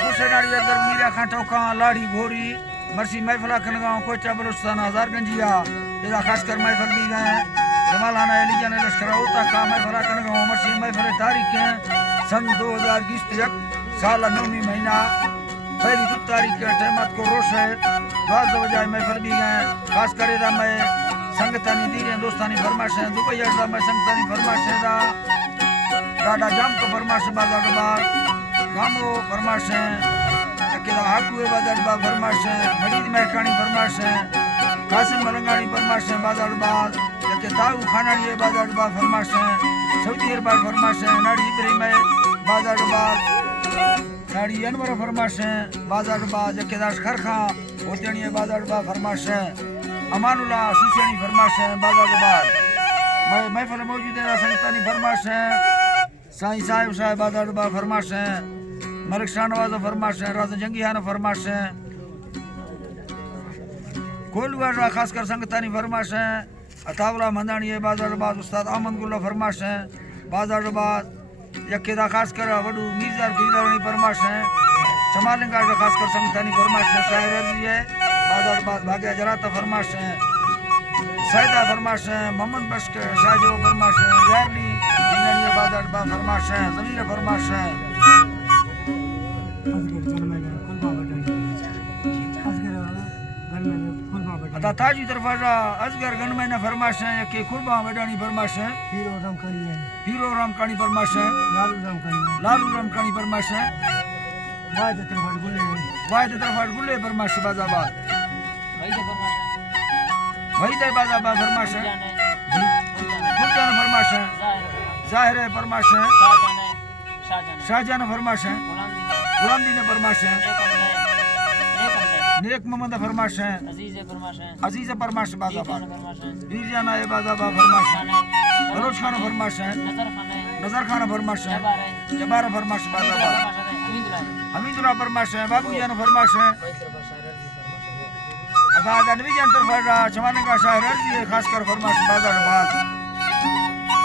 खुशनाड़ी अगर मीरा खां टोका लाड़ी घोरी मरसी महफिल खनगांव कोचा बलूचिस्तान हजारगंजिया इधर खासकर महफिल भी गए जमालाना एलिजन लश्कर होता का महफिल खनगांव मरसी महफिल तारीख सन 2021 साल 9वीं महीना पहली 2 तारीख टहमत को रोश है 12 बजे महफिल भी गए खासकर इधर मैं संगतानी दीरे दोस्तानी फरमाश है दुबई अड्डा में संगतानी फरमाश है डाडा जाम को फरमाश बाजार बार गामो फरमाश है केदा हाकुए बाजार बार फरमाश है मजीद महकानी फरमाश है कासिम मलंगानी फरमाश है बाजार बार के दाऊ खानानी बाजार बार फरमाश है सऊदी अरब फरमाश है नाड़ी इब्राहिम बाजार बार नाड़ी अनवर फरमाश है बाजार बार के दाश खरखा होतनी बाजार बार फरमाश है अमानुल्लाह सुसेनी फरमाश है बाजार बार मैं महफिल मौजूद है संगतानी फरमाश है साईं साहब बाजार बार फरमाश है मलिक शाहनवाज फरमाश है राजा जंगीहान फरमाश है कोलवाड़ा खासकर संगतानी फरमाश है अतावला मंदानी बाजार बाद उस्ताद अहमद गुल्ला फरमाश है बाजार बाद यकेदा खासकर वडू मीरजार गुजरानी फरमाश है चमालिंगा खासकर संगतानी फरमाश है शायर अर्जी है बाजार बाद भाग्य जराता फरमाश है सैदा फरमाश है मोहम्मद बश्क शाहजो फरमाश है यारली इंजीनियर बाजार बाद फरमाश है जमीर फरमाश है अदा ताजी तरफा असगर गणमैना फरमाश है के खुरबा वडानी फरमाश है हीरो रामकानी फरमाश है लालू रामकानी फरमाश है वायद तरफा गुले फरमाश बाजाबाद वही दे बाजाबाद फरमाश है खुदान फरमाश है जाहिर फरमाश है शाहजहान फरमाश है गुलाम दीन फरमाश है नेक मोहम्मद फरमाश है अजीज फरमाश बाजाबाद वीरजाना बाजाबाद फरमाश है बलोच खान फरमाश है नजर खान फरमाश है जबार फरमाश बाजाबाद हमीदुल्लाह फरमाश है बाबू जान फरमाश है अदा गनवी जान तरफा जमाने का शायर अर्जी है खासकर फरमाश बाजाबाद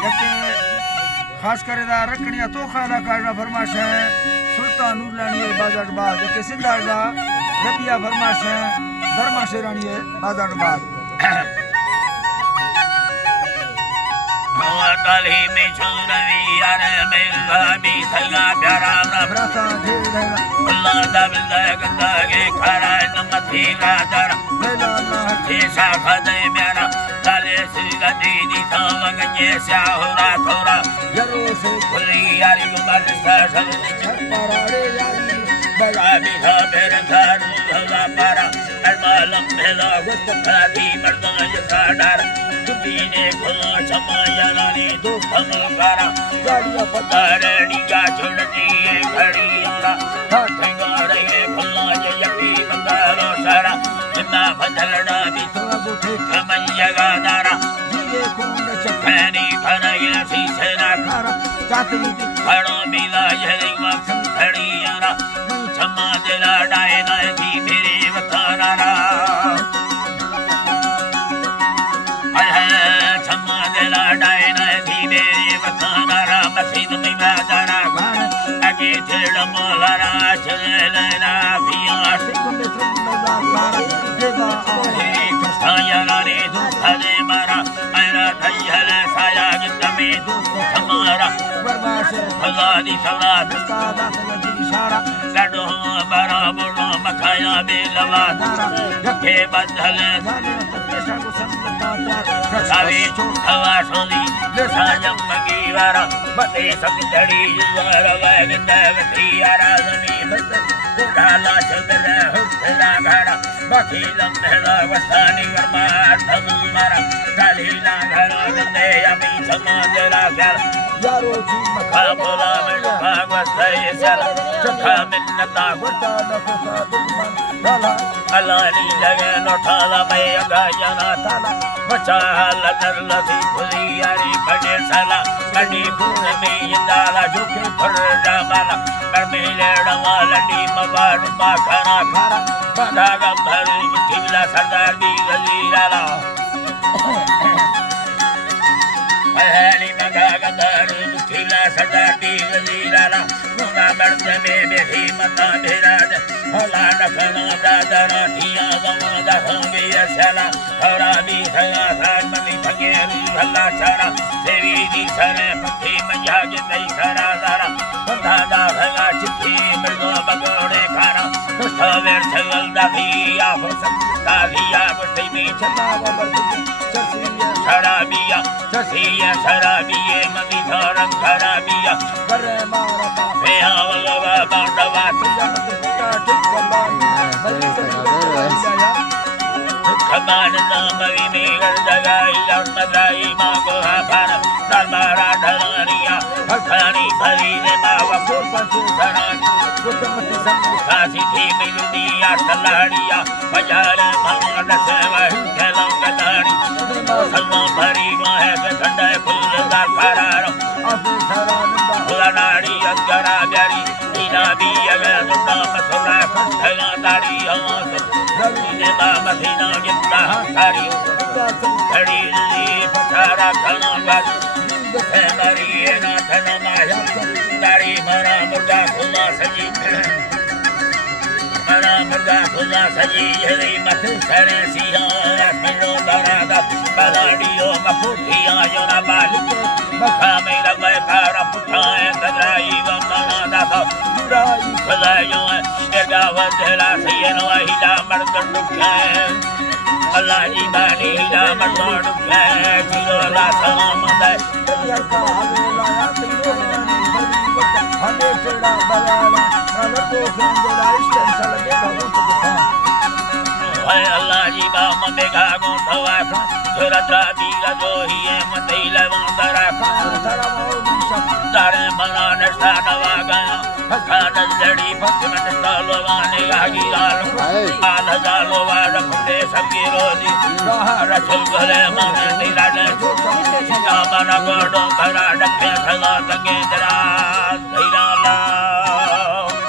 यके खासकर इदा रखनिया तो खाला का फरमाश है सुल्तान नूरलानी बाजाबाद यके सिंधाजा रबिया फरमाश है धर्मा शेरानी है बाजाबाद कली में छुरवी यार मेरा भी सल्ला प्यारा रफता अल्लाह दबिल गंदा के खरा नमती राजर मेरा अल्लाह के साखदे मेरा साले सीधा दीदी थावंग ये साहुरा थोरा जरो से खुली यारी उमर सासल छपराड़े यारी बड़ा बिहा मेरे घर हवा पारा अरमालम मेला वस्त खादी मर्दा ये साडर दुबीने खुला छमाया रानी दुख मलकारा गाड़ियां पता रेडी जा छोड़ती है खड़ी अमरा हाथे गाड़े खुला ये यकीन दारो सारा जिन्ना बदलना भी तो उठे कमैया गादारा जिए कुंड चखनी खना ये शीशे ना खारा जाती खड़ो मिला ये वक्त खड़ी यारा छमा दिला डाए ना दी मेरे वतारा छमा दिला डाए ना दी मेरे वतारा मस्जिद में बाजारा घर आगे छेड़ मोलारा चलेना पिया सुकुंड सुंदर देवा आहे कृष्णया रे दुखले मारा मेरा थैयल साया जितमे दुख हमारा बर्बाद भला दी सला दस्ता इशारा लडो बरा बोलो मखाया बेलवा दारा रखे बदल जाने तपेशा को संगता प्यार सावे हवा सोली साजम मगीवारा बते सकड़ी जुवार वैग देवती आराधनी बस कोडाला चंद्र हुक्ला घड़ा बाकी लम्हेला वसानी वर्मा धमारा कालीला घड़ा गंदे अमी समाजला घर यारो जी मखा बोला में भागवत है सला चखा मिन्नता गुटा नखा दुमन डाला अलानी जगे नोठाला मैं गायना ताला बचा लदर लसी खुली यारी बड़े सला कड़ी खून में इंदाला झुके फर जामाला कर मेले डवालडी मवार माखना खारा बड़ा गंभर मुठिला सरदार दी गली लाला हरी मगा गंभर मुठिला सरदार दी गली लाला मुना मर्द में बेही मता भेरा Sara bi saya san mani panggil Allah Sara Dewi di sana pati menjaga dari Sara Sara Pentada saya cipi mergo bagore kana Sawer sawer dahiya dahiya bersemi cemawa bertuju Sarabiya Sasiya Sarabiya mani tharang Sarabiya Garemara pa Peha walava bandawa Tiyamati Kaman namari megal dagai yaun madrai mago hapana Dalmara dalariya Hakani bari ne mawa kurpansu sarani Kutamati samukasi thimi dunia salariya Pajara mangana seva hinkelam gadani Sallam bari mahe gatanda kuldar kararo Afi sarananda Kulanari angara byari Ina biya gadunda masura kastaya dari hawasu Ravine mama thina ginda hakari Kari li patara kanangad Semari ena thanamaya Dari mara murda khulla saji Mara murda khulla saji Yeri matu sare siya Asmino barada Baladiyo maputiya yona balik Makame ragay kara putae Kadrai vamana dasa Yurai kadayo Ergawa dela siyeno ahida mardan dukhe Allah ibani hida mardan dukhe Tiro la salamandai Yarka havela ya tiro Hane tira balala Nalato khendera ishten salage gagun tukha Hai Allah jiba mamega gontawa Suratra bila johiye matila vandara Thara mauli shak Dare mana nastana vagaya Hakana jari bhaktiman stalovane agi alu Ala jalo vada kunde sabirodi Rahara chulgale mana nirade Yamana godo kara dakhe thala tangendra